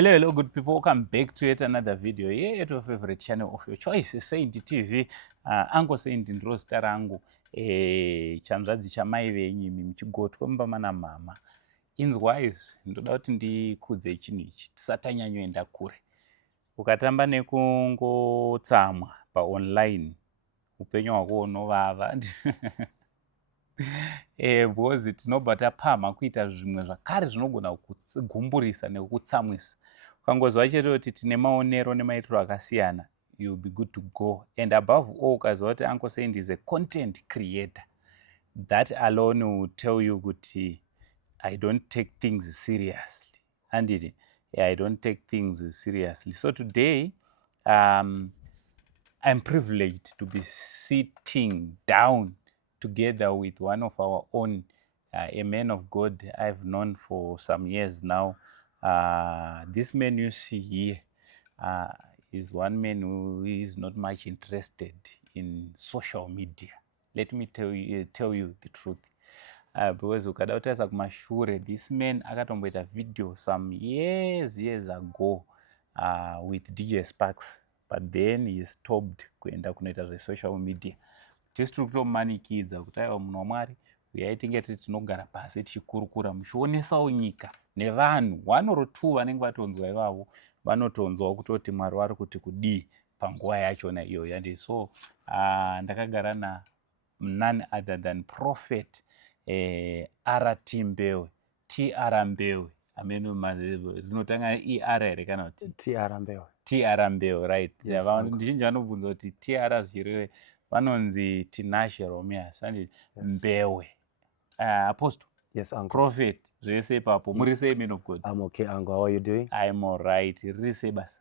Hello, good people. Welcome back to yet another video here at your favorite channel of your choice, Saint TV. Ango Saint ndiro zita rangu. Chanzvadzi chamai venyu muchigotwa mubama namama. Inzwai ndoda kuti ndikudze chinhu ichi tisatanyanyoenda kure. Ukatamba nekungotsamwa paonline upenyu hwako hunovava. Because tinobva tapamha kuita zvimwe zvakare zvinogona kugumburisa nekukutsamwisa. Ukangozwa chete kuti tine maonero nemaitiro akasiyana, you'll be good to go. And above all, ukaziva kuti Uncle Saint is a content creator. That alone will tell you kuti I don't take things seriously. And I don't take things seriously. So today, I'm privileged to be sitting down together with one of our own, a man of God I've known for some years now. This man you see here is one man who is not much interested in social media. Let me tell you the truth. Because ukada kutarisa kumashure, this man akatomboita video some years ago with DJ Sparks, but then he stopped kuenda kunoita zve-social media. Tiri kutomanikidza kuti aiwa munhu waMwari uyai tinge tinogara pasi tichikurukura muchionesawo nyika nevanhu 1 or 2 vanenge vatonzwa ivavo vanotonzwawo kutoti Mwari vari kuti kudii panguva yachona iyoyo. And so ndakagara na none other than Prophet R.T. Mbewe, T.R. Mbewe, amene rinotanga ER here kana kuti T.R. Mbewe. T.R. Mbewe, right. Ndizhinji vanobvunza kuti T.R. zvichiriwe vanonzi Tinashe Romeas and Mbewe. Apostle. Yes, Uncle. Prophet. Zvese ipapo. Muri sei, man of God? I'm okay, Uncle. How are you doing? I'm all right. Riri sei basa?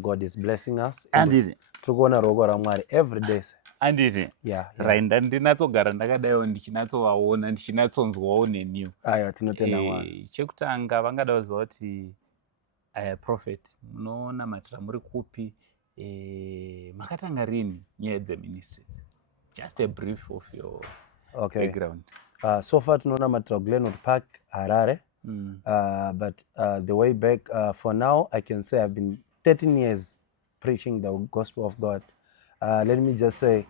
God is blessing us. And Tukuona ruoko rwaMwari every day. And yeah. Right, ndinatsogara ndakadaiwo ndichinatsovaona ndichinatsoonzwawo neniwo. Aiwa, tinotenda Mwari. Chekutanga vangada kuziva kuti Prophet munonamatira muri kupi, makatanga rini nyaya dzeministries? Just a brief of your background. So far tinonamatira Glenwood Park, Harare. But the way back, for now, I can say I've been 13 years preaching the gospel of God. Let me just say,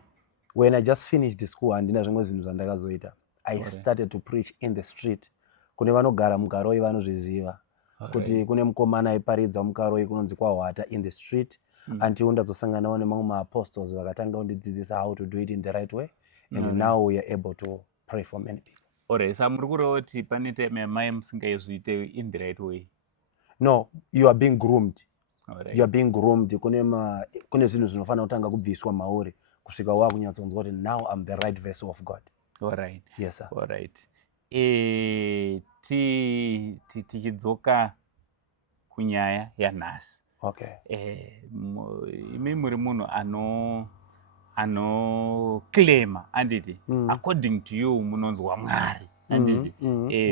when I just finished the school, I started to preach in the street. Kune vanogara mukaroi vanozviziva. Kuti kune mukomana aiparidza mukaroi kunonzi kwaHwata in the street. Until ndazosanganawo nemamwe maapostles vakatanga kundidzidzisa how to do it in the right way. And now we are able to pray for many people. Alright, so muri kureva kuti pane time mai musingaizviite in the right way? No, you are being groomed. Alright. You are being groomed. Kune zvinhu zvinofana kutanga kubviswa mauri kusvika wakunyatsonzwa kuti now I'm the right vessel of God. Alright. Yes, sir. Alright. Tichidzoka kunyaya yanhasi. Okay. Imi muri munhu ano-claima, anditi, according to you munonzwa Mwari, anditi,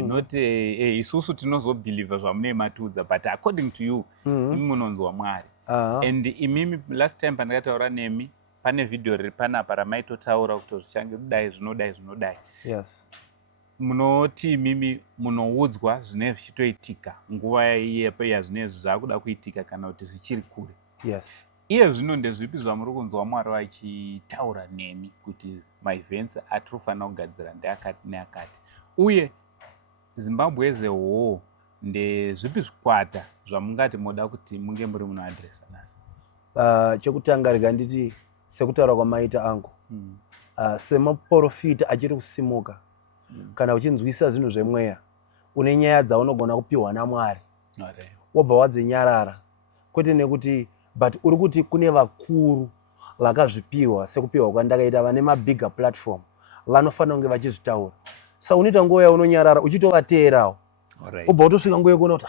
not isusu tinozobhilivha zvamune matudza, but according to you imi munonzwa Mwari. And imimi last time pandakataura nemi pane video riri panapa ramaitotaura kuti zvichange kudai zvinodai. Yes. Munoti imimi munoudzwa zvinenge zvichitoitika nguva iyepo yazvinenge zvakuda kuitika kana kuti zvichiri kure. Yes. Iye zvino ndezvipi zvamuri kunzwa Mwari vachitaura nemi kuti maevents atinofanira kugadzira ndeakati neakati, uye Zimbabwe as a whole ndezvipi zvikwata zvamungati moda kuti munge muri munoadresa nasi? Chekutanga rega nditi sekutaura kwamaita angu, semaprofita achiri kusimuka, kana uchinzwisa zvinhu zvemweya, une nyaya dzaunogona kupiwa naMwari, wobva wadzinyarara, kwete nekuti but uri kuti kune vakuru vakazvipiwa sekupiwa kwandakaita vane mabigger platform vanofanira kunge vachizvitaura. Saka unoita nguva yaunonyarara uchitovateerawo, ubva utosvika nguva yekuona kuti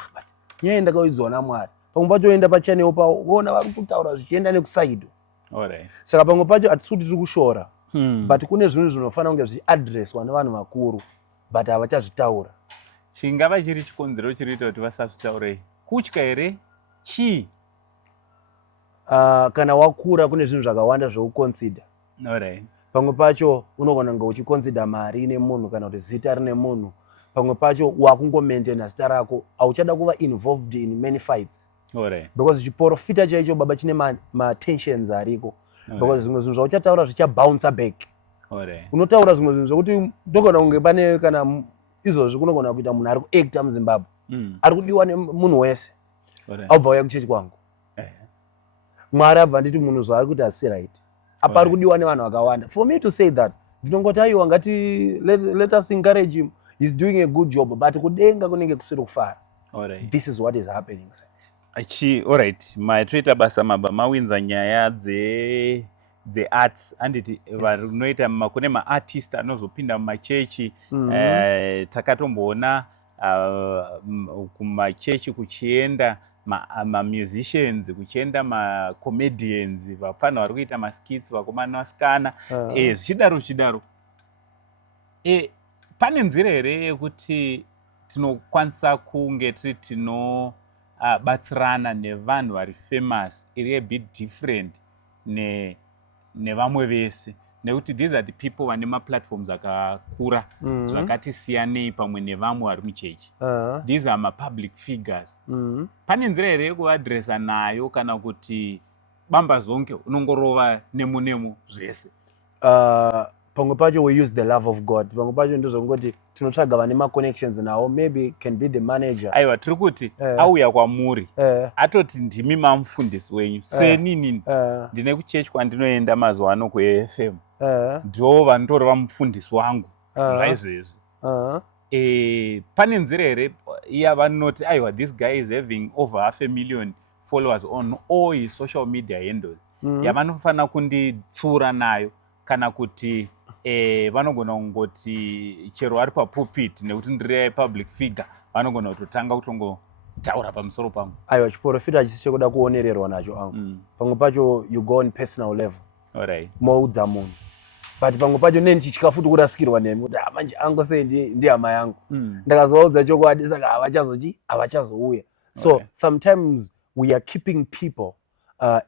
nyaya ndakaudzwa naMwari, pamwe pacho oenda pachanel paona vari kutaura zvichienda nekusaidho. Saka pamwe pacho hatisi kuti tiri kushora, but kune zvinhu zvinofanira kunge zvichiadreswa nevanhu vakuru but havachazvitaura. Chingava chiri chikonzero chirikuita kuti vasazvitaurei? Kutya here? Chii? Kana wakura kune zvinhu zvakawanda zvekuconsider. Pamwe pacho unogona kunge uchiconsider mari ine munhu kana kuti zita rine munhu. Pamwe pacho wakungomaintaina zita rako, hauchada kuva involved in many fights. because chiporofita chaicho baba chine ma-tensions ariko because zvimwe zvinhu zvauchataura zvichabounce back. Unotaura zvimwe zvinhu zvokuti ndogona kunge pane kana izvozvi kunogona kuita munhu ari kuacta muZimbabwe ari kudiwa nemunhu wese abva uya kuchechi kwangu Mwari abva nditi munhu zvaari kuti asi right apa ari kudiwa nevanhu vakawanda. For me to say that ndinongoti aiwa ngati let us encourage him, he's doing a good job, but kudenga kunenge kusiri kufara. This is what is happening. Alright, maitoita basa maba mawinza nyaya dzearts anditi vanoita kune maartist anozopinda mumachechi. Takatomboona kumachechi kuchienda musicians, kuchienda comedians, vapfana vari kuita maskits, vakomana vasikana zvichidaro pane nzira here yekuti tinokwanisa kunge tiri tinobatsirana nevanhu vari famous iri a bit different nevamwe vese, nekuti these are the people vane maplatforms akakura zvakati siyanei pamwe nevamwe vari muchechi. These are mapublic figures. Pane nzira here yekuvadresa nayo kana kuti bamba zonke unongorova nemu zvese? Pamwe pacho we use the love of God. Pamwe pacho ndozvongoti tinotsvaga vane ma-connections nawo, maybe can be the manager. Aiwa, tiri kuti auya kwamuri atoti ndimi mamufundisi wenyu senini ndine kuchechi kwandinoenda mazuva ano kuFM ndo vandori vamufundisi wangu zvaizvezvi. Pane nzira here iya vanoti aiwa this guy is having over 500,000 followers on all his social media handles yavanofanira kunditsura nayo, kana kuti vanogona kungoti chero vari papulpit nekuti ndiri public figure vanogona kutotanga kutongotaura pamusoro pangu? Aiwa, chiporofita hachisi chekuda kuonererwa nacho angu. Pamwe pacho you go on personal level. Moudza munhu, but pamwe pacho nenichitya futi kurasikirwa nemi kuti manje angu sei ndihama yangu ndakazovaudza chokwadi saka havachazouya. So sometimes we are keeping people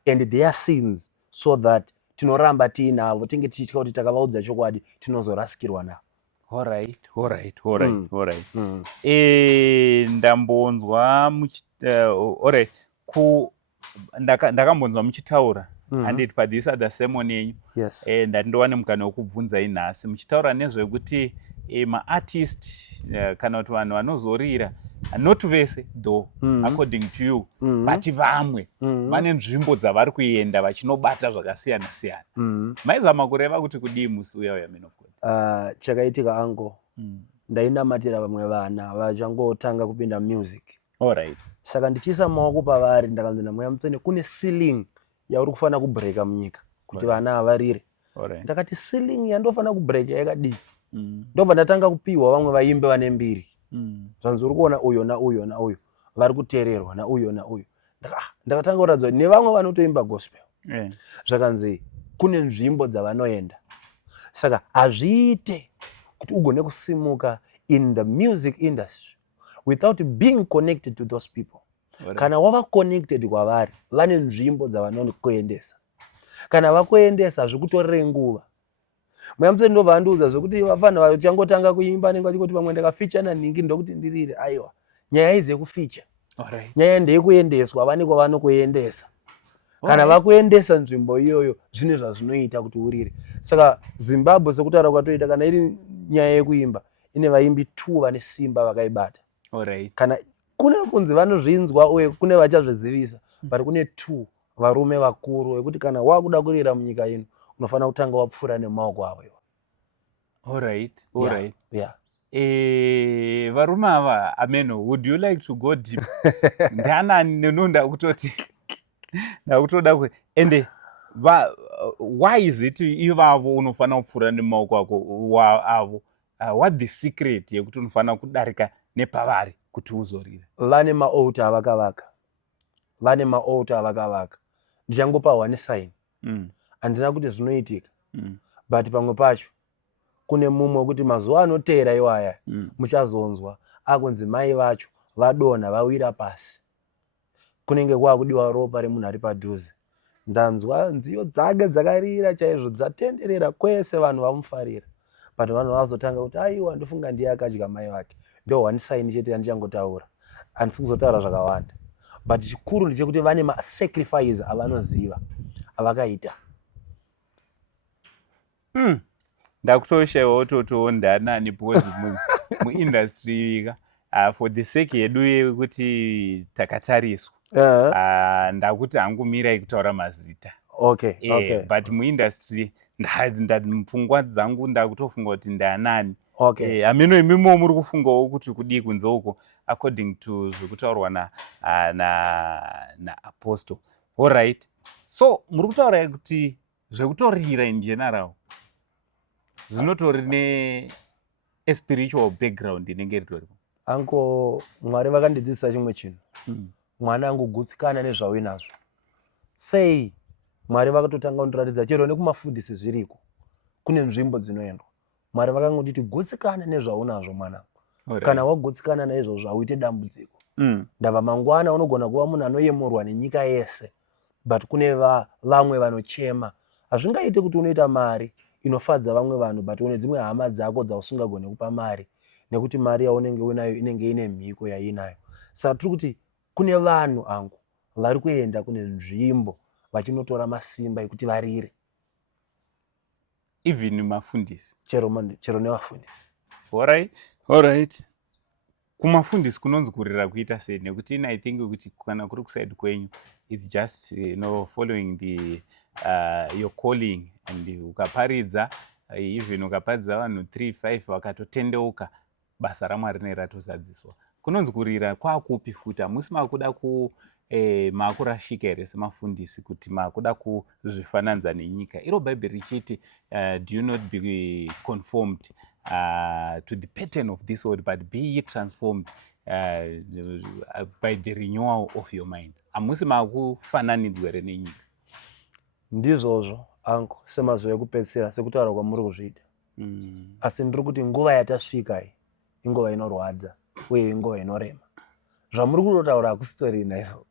and their sins so that tinoramba tiinavo tinge tichitya kuti takavaudza chokwadi tinozorasikirwa navo. Ndambonzwa ndakambonzwa muchitaura handiti pathis other sermon yenyu ndandindova nemukana wekubvunzai nhasi muchitaura nezvekuti maartist kana kuti vanhu vanozorira, not vese though according to you, but vamwe vane nzvimbo dzavari kuenda vachinobata zvakasiyana siyana. Maizama kureva kuti kudii musi uya man of God? Chakaitika angu ndainamatira vamwe vana vachangotanga kupinda music. Saka ndichiisa maoko pavari ndakanzi namweya mutsvene kune ceiling yauri kufanira kubreaka munyika kuti vana havarire. Ndakati ceiling yandofanira kubreaka yakadii? Ndobva ndatanga kupiwa vamwe vaimbe vane mbiri. Zvanzi uri kuona uyo nauyo nauyo vari kuteererwa nauyo nauyo. Ndakatanga kuratidza kuti nevamwe vanotoimba gospel zvakanzi kune nzvimbo dzavanoenda. Saka hazviite kuti ugone kusimuka in the music industry without being connected to those people. Kana wava connected kwavari vane nzvimbo dzavanokuendesa, kana vakuendesa zvikutorere nguva. Mweya mutsvene ndobva andiudza zvokuti vafana vachangotanga kuimba nenge vachingoti pamwe ndakaficha naningi ndokuti ndirire. Aiwa, nyaya haizi yekuficha, nyaya ndeyekuendeswa, vane kwavanokuendesa. Kana vakuendesa nzvimbo iyoyo zvine zvazvinoita kuti urire. Saka Zimbabwe sekutaura kwatoita, kana iri nyaya yekuimba ine vaimbi 2 vane simba vakaibata. Kana kune kunzi vanozvinzwa uye kune vachazvizivisa, but kune 2 varume vakuru vekuti kana wakuda kurira munyika ino unofanira kutanga wapfura nemaoko avo. Varume ava Ameno, would you like to go deep? Ndanani nonda kutoti ndakutoda ku ende why is it ivavo unofanira kupfura nemaoko ako avo? What the secret yekuti unofanira kudarika nepavari kuti uzorira? Vane maaltar avakavaka, vane maaltar avakavaka. Ndichangopa one sign, handina kuti zvinoitika, but pamwe pacho kune mumwe wekuti mazuva anoteera iwaya muchazonzwa akunzi mai vacho vadonha vawira pasi, kunenge kwakudiwa ropa remunhu ari padhuze. Ndanzwa nziyo dzake dzakarira chaizvo, dzatenderera kwese vanhu vamufarira, but vanhu vazotanga kuti aiwa ndofunga ndiye akadya mai vake. Ndo one sign chete yandichangotaura, handisi kuzotaura zvakawanda, but chikuru ndechekuti vane masacrifice avanoziva avakaita. Ndakutoshayiwa totoondana because muindustry for the sake yedu yekuti takatariswa ndakuti hangu mirai kutaura mazita. Okay. But muindustry pfungwa dzangu ndakutofunga kuti ndaanani. Ameno imimo muri kufungawo kuti kudii kunze uko according to zvekutaurwa naApostle. All right. So muri kutaura kuti zvekutorira in general zvinotori ne-spiritual background inenge ritoripo. Anko Mwari vakandidzidzisa chimwe chinhu. Mwana angogutsikana nezvaunazvo. Sei Mwari vakatotanga kundiratidza chero nekumafundisi zviriko. Kune nzvimbo dzinoendwa. Mwari vakangonditi gutsikana nezvaunazvo mwana. Kana wagutsikana naizvo zvauite dambudziko. Ndava mangwana unogona kuva munhu anoyemurwa nenyika yese. But kune vamwe vanochema. Hazvingaite kuti unoita mari inofadza vamwe vanhu but une dzimwe hama dzako dzausingagone kupa mari nekuti mari yaunenge unayo inenge ine mhiko yainayo. Saka tiri kuti kune vanhu angu vari kuenda kune nzvimbo vachinotora masimba ekuti varire. Even mafundisi. Chero nevafundisi. All right. Kumafundisi kunonzi kurira kuita sei nekuti I think kuti kana kuri kusaidi kwenyu it's just following the your calling and ukaparidza even ukaparidza vanhu 3-5 vakatotendeuka basa raMwari neratozadziswa. Kunonzi kurira kwakupi futi hamusi makuda makurashika here semafundisi kuti makuda kuzvifananidza nenyika. Iro Bhaibheri richiti do you not be conformed to the pattern of this world but be ye transformed by the renewal of your mind. Hamusi makufananidzwa here nenyika. Ndizvozvo anko semazuva ekupedzisira sekutaura kwamuri kuzviita. Asi ndiri kuti nguva yatasvika iyi inguva inorwadza uye inguva inorema. Zvamuri kutotaura hakusitorina izvo.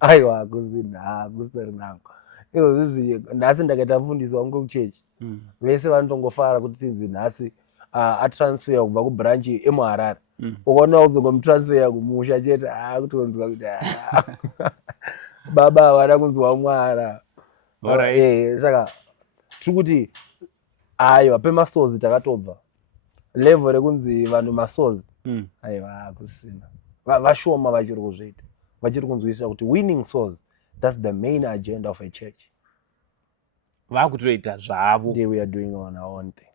Aiwa hakusitorina anko. Izvozvi nhasi ndakaita mufundisi wangu kuchechi. Vese vanotongofara kuti tinzi nhasi atransfer kubva kubranchi emuHarare. Ukaona kuzongomutransfer kumusha chete kutonzwa kuti baba havana kunzwa Mwara. Saka tiri kuti aiwa pemasozi takatobva. Level rekunzi vanhu masozi aiwa hakusina. Vashoma vachiri kuzviita. Vachiri kunzwisisa kuti winning souls, that's the main agenda of a church. Vakutoita zvavo. We are doing on our own thing.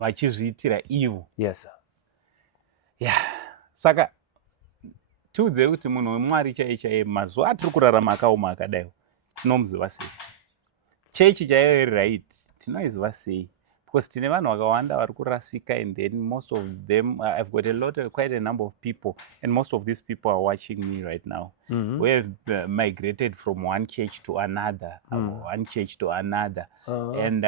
Vachizviitira ivo. Yes sir. Saka tiudze kuti munhu weMwari chaiye mazuva atiri kurarama akaoma akadaiwo tinomuziva sei? Chechi chaiyo iri right tinoiziva sei? Because tine vanhu vakawanda vari kurasika and then most of them I've got quite a number of people and most of these people are watching me right now. We have migrated from one church to another, one church to another. And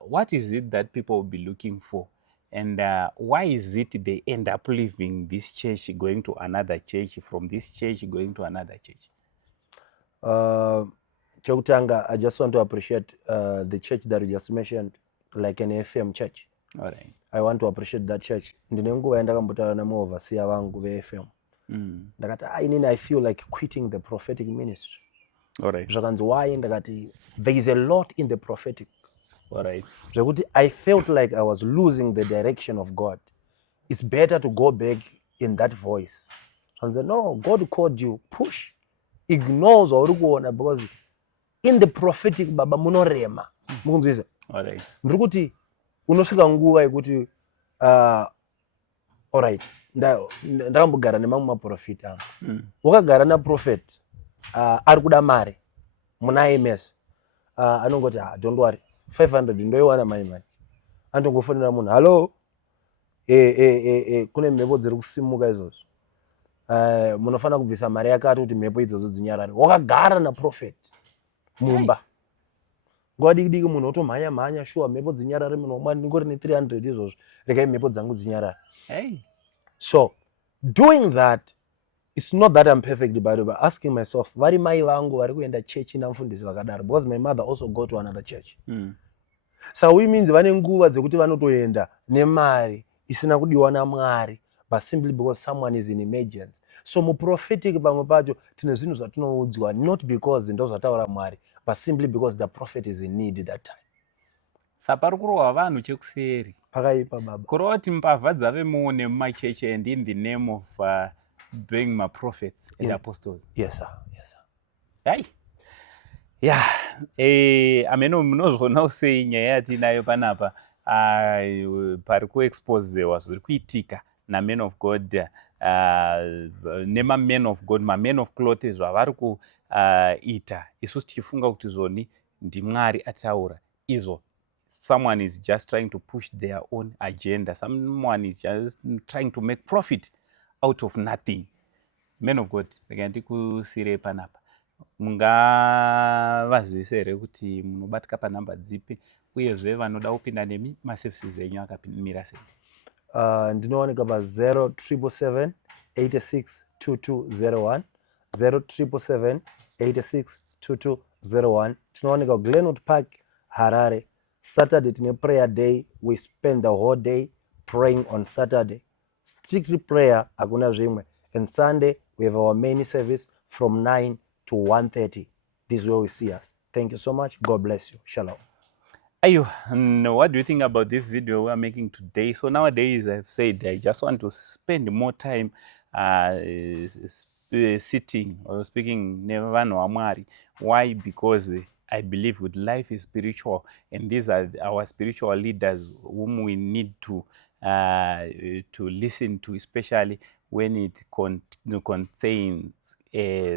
what is it that people will be looking for? And why is it they end up leaving this church, going to another church, from this church going to another church? Chokutanga, I just want to appreciate the church that you just mentioned, like an FM church. All right. I want to appreciate that church. Ndine nguva ndakambotana nemuoverseer vangu veFM. Ndakati I feel like quitting the prophetic ministry. All right. Zvakanzi why? Ndakati there is a lot in the prophetic. All right. Zvekuti I felt like I was losing the direction of God. It's better to go back in that voice. And said, no, God called you. Push. Ignore zvauri kuona because in the prophetic baba munorema. Mukunzwisa? All right. Ndiri kuti unosvika nguva yekuti all right. Ndakambogara nemamwe maprofita angu. Wakagara naprofet ari kuda mari muna IMS. Anongoti don't worry. 500 ndoiwana mai. Antongofonera munhu, hello, kune mhepo dziri kusimuka izvozvo. Munofana kubvisa mari yakati kuti mhepo idzodzo dzinyarare. Wakagara naprofet mumba. Nguva diki munhu otomhanya sure mhepo dzinyarare munhu wamwari ndingori ne 300 izvozvo. Regai mhepo dzangu dzinyarare. So doing that, it's not that I'm perfect but asking myself, vari mai vangu vari kuenda church namufundisi vakadaro, because my mother also go to another church. So we means vane nguva dzekuti vanotoenda nemari isina kudiwa naMwari, but simply because someone is in emergency. So muprophetic pamwe pacho tine zvinhu zvatinoudzwa, not because ndo zvataura Mwari, but simply because the prophet is in need that time. Sapari kurohwa vanhu chekuseri. Pakaipa baba. Kurova kuti mbavha dzave muone mumachechi and in the name of being my prophets and apostles. Yes sir, yes sir. Hai. Ameno munozvionawo sei nyaya yatinayo panapa pari kuexposewa zviri kuitika namen of God nemamen of God, mamen of cloth zvavari kuita isusu tichifunga kuti zvoni ndiMwari ataura izvo. Someone is just trying to push their own agenda. Someone is just trying to make profit out of nothing. Men of God, ndikusire panapa. Mungavazivisa here kuti munobatika panhamba dzipi uyezve vanoda kupinda nemi maservices enyu akamira sei? Ndinowanika pa 0777 86 2201 0777 86 2201. Tinowanika Glenwood Park, Harare. Saturday tine prayer day. We spend the whole day praying on Saturday. Strictly prayer, hakuna zvimwe. And Sunday we have our main service from 9 to 1:30. This is where we see us. Thank you so much. God bless you. Shalom. Ayo, what do you think about this video we are making today? So nowadays, I've said I just want to spend more time sitting or speaking nevanhu vaMwari. Why? Because I believe with life is spiritual, and these are our spiritual leaders whom we need to listen to, especially when it contains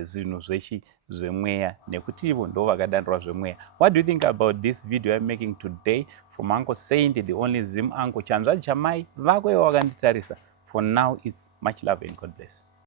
zvinhu zvechi zvemweya nekuti ivo ndo vakadanirwa zvemweya. What do you think about this video I'm making today from Uncle Saint, the only Zim uncle? Chanzvazi chamai vako ivo vakanditarisa. For now, it's much love and God bless.